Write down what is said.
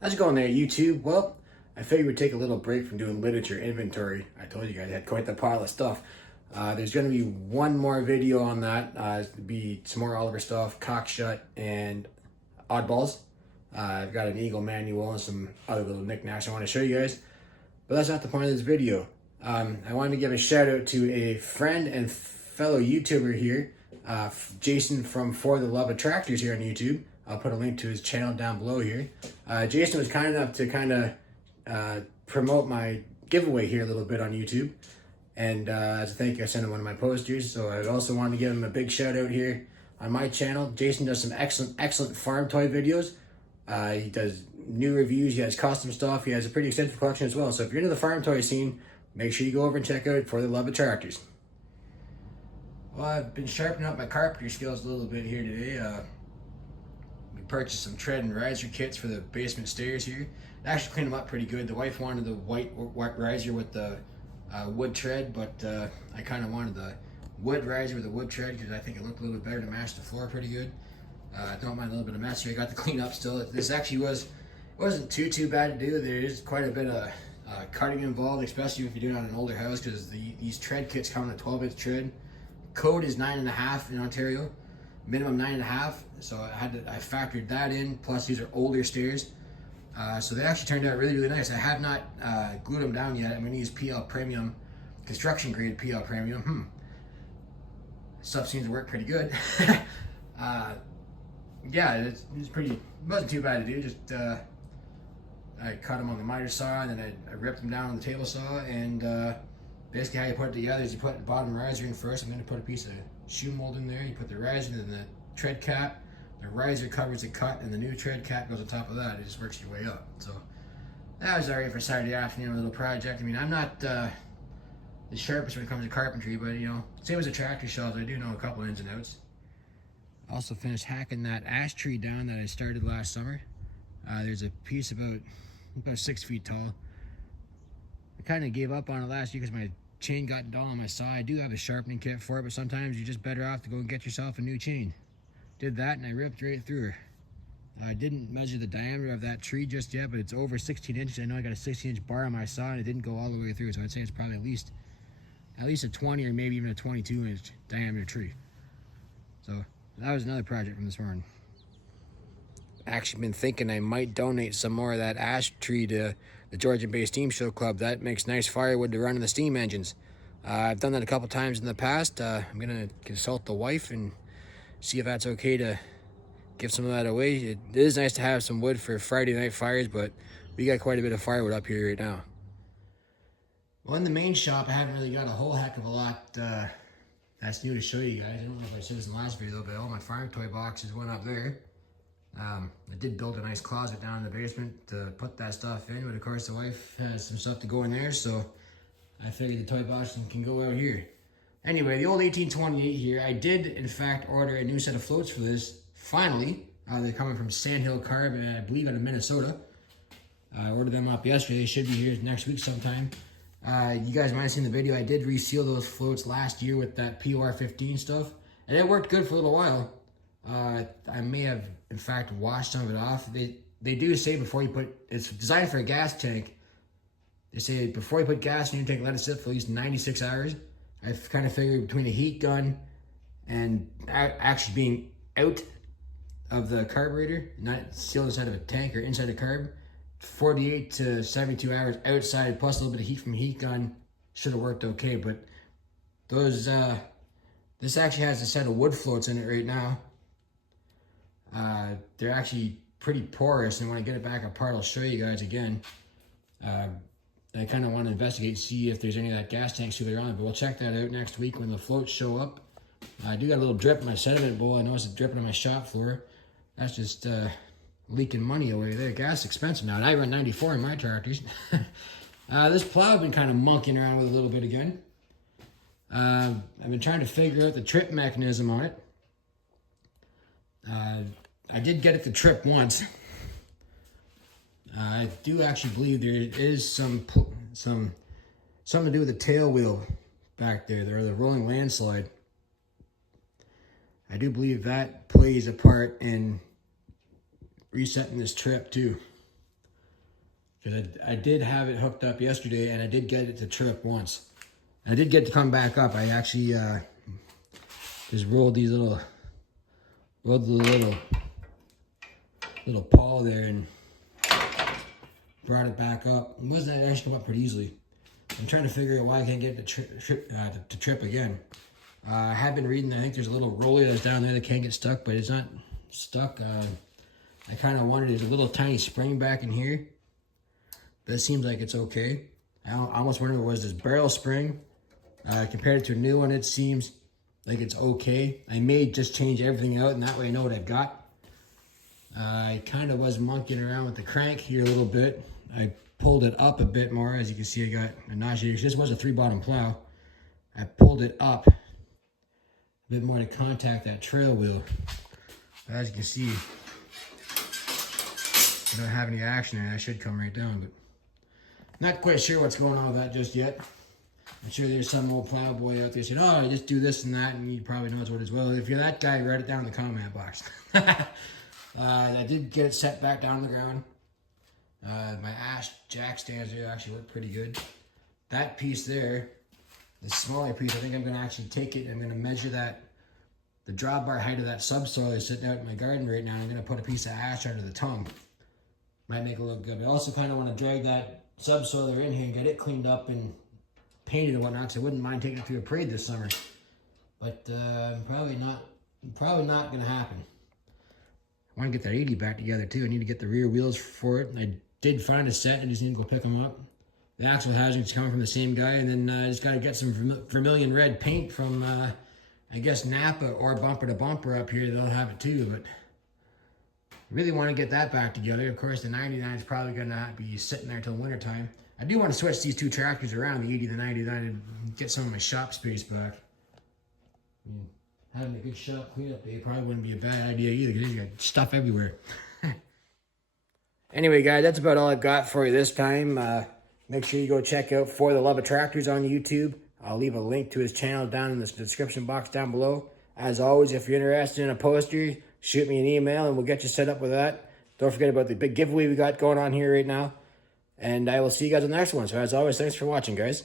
How's it going there, YouTube? Well, I figured we'd take a little break from doing literature inventory. I told you guys I had quite the pile of stuff. There's going to be one more video on that. It'll be some more Oliver stuff, cockshut, and oddballs. I've got an Eagle manual and some other little knickknacks I want to show you guys. But that's not the point of this video. I wanted to give a shout out to a friend and fellow YouTuber here, Jason from For the Love of Tractors here on YouTube. I'll put a link to his channel down below here. Jason was kind enough to promote my giveaway here a little bit on YouTube. And as a thank you, I sent him one of my posters. So I also wanted to give him a big shout out here on my channel. Jason does some excellent farm toy videos. He does new reviews, he has custom stuff, he has a pretty extensive collection as well. So if you're into the farm toy scene, make sure you go over and check out For the Love of Tractors. Well, I've been sharpening up my carpentry skills a little bit here today. We purchased some tread and riser kits for the basement stairs here. I actually cleaned them up pretty good. The wife wanted the white riser with the wood tread, but I kind of wanted the wood riser with the wood tread because I think it looked a little bit better to match the floor pretty good. Don't mind a little bit of mess here. I got to clean up still. This actually wasn't too bad to do. There is quite a bit of cutting involved, especially if you're doing it on an older house, because these tread kits come in a 12-inch tread. Code is 9.5 in Ontario, minimum 9.5. So I factored that in. Plus these are older stairs, so they actually turned out really nice. I have not glued them down yet. I'm gonna use PL Premium, construction grade PL Premium. Stuff seems to work pretty good. Yeah, it wasn't too bad to do. Just I cut them on the miter saw, and then I ripped them down on the table saw, and basically how you put it together is you put the bottom riser in first. I'm going to put a piece of shoe mold in there. You put the riser and the tread cap. The riser covers the cut, and the new tread cap goes on top of that. It just works your way up. So that was alright for Saturday afternoon, a little project. I mean, I'm not the sharpest when it comes to carpentry, but you know, same as the tractor shelves, I do know a couple ins and outs. I also finished hacking that ash tree down that I started last summer. There's a piece about 6 feet tall. I kind of gave up on it last year because my chain got dull on my saw. I do have a sharpening kit for it, but sometimes you're just better off to go and get yourself a new chain. Did that and I ripped right through her. I didn't measure the diameter of that tree just yet, but it's over 16 inches. I know I got a 16-inch bar on my saw and it didn't go all the way through, so I'd say it's probably at least a 20 or maybe even a 22-inch diameter tree. So that was another project from this morning. Actually been thinking I might donate some more of that ash tree to the Georgian-based Steam Show Club. That makes nice firewood to run in the steam engines. I've done that a couple times in the past. I'm gonna consult the wife and see if that's okay to give some of that away. It is nice to have some wood for Friday night fires, but we got quite a bit of firewood up here right now. Well, in the main shop, I haven't really got a whole heck of a lot that's new to show you guys. I don't know if I said this in the last video, but all my farm toy boxes went up there. I did build a nice closet down in the basement to put that stuff in, but of course the wife has some stuff to go in there, so I figured the toy box can go out here. Anyway, the old 1828 here, I did in fact order a new set of floats for this, finally. They're coming from Sandhill Carb, I believe out of Minnesota. I ordered them up yesterday. They should be here next week sometime. You guys might have seen the video. I did reseal those floats last year with that POR15 stuff, and it worked good for a little while. I may have, in fact, washed some of it off. They do say before you put, it's designed for a gas tank. They say before you put gas in your tank, let it sit for at least 96 hours. I've kind of figured between the heat gun and actually being out of the carburetor, not sealed inside of a tank or inside a carb, 48 to 72 hours outside plus a little bit of heat from heat gun should have worked okay. But those this actually has a set of wood floats in it right now. They're actually pretty porous, and when I get it back apart I'll show you guys again. I kind of want to investigate, see if there's any of that gas tank sealer on it, but we'll check that out next week when the floats show up. I do got a little drip in my sediment bowl. I noticed it dripping on my shop floor. That's just leaking money away there. Gas is expensive now, and I run 94 in my tractors. This plow I've been kind of monkeying around with a little bit again. I've been trying to figure out the trip mechanism on it. I did get it to trip once. I do actually believe there is something to do with the tail wheel back there, or the rolling landslide. I do believe that plays a part in resetting this trip too. because I did have it hooked up yesterday, and I did get it to trip once. I did get to come back up. I actually just rolled the little pawl there and brought it back up. It wasn't actually come up pretty easily. I'm trying to figure out why I can't get it to trip again. I have been reading, I think there's a little roller that's down there that can't get stuck, but it's not stuck. I kind of wondered, there's a little tiny spring back in here, but it seems like it's okay. I almost wondered if it was this barrel spring. Compared to a new one, it seems like it's okay. I may just change everything out, and that way I know what I've got. I kind of was monkeying around with the crank here a little bit. I pulled it up a bit more. As you can see, I got a notch here. This was a 3-bottom plow. I pulled it up a bit more to contact that trail wheel. But as you can see, I don't have any action there. I should come right down, but not quite sure what's going on with that just yet. I'm sure there's some old plow boy out there saying, oh, I just do this and that, and he probably knows what it is. Well, if you're that guy, write it down in the comment box. I did get it set back down on the ground. My ash jack stands there actually work pretty good. That piece there, the smaller piece, I think I'm going to actually take it and I'm going to measure the drawbar height of that subsoil that's sitting out in my garden right now. I'm going to put a piece of ash under the tongue. Might make it look good. But I also kind of want to drag that subsoiler in here and get it cleaned up and painted and whatnot, so I wouldn't mind taking it through a parade this summer. But probably not going to happen. I want to get that 80 back together too. I need to get the rear wheels for it. I did find a set. I just need to go pick them up. The axle housing's coming from the same guy, and then I just got to get some vermilion red paint from, I guess, Napa or Bumper to Bumper up here. They'll have it too, but really want to get that back together. Of course, the 99 is probably going to be sitting there till winter time. I do want to switch these two tractors around, the 80 and the 99, and get some of my shop space back. I mean, having a good shop cleanup day probably wouldn't be a bad idea either, because you got stuff everywhere. Anyway, guys, that's about all I've got for you this time. Make sure you go check out For the Love of Tractors on YouTube. I'll leave a link to his channel down in the description box down below. As always, if you're interested in a poster, shoot me an email and we'll get you set up with that. Don't forget about the big giveaway we got going on here right now. And I will see you guys on the next one. So as always, thanks for watching, guys.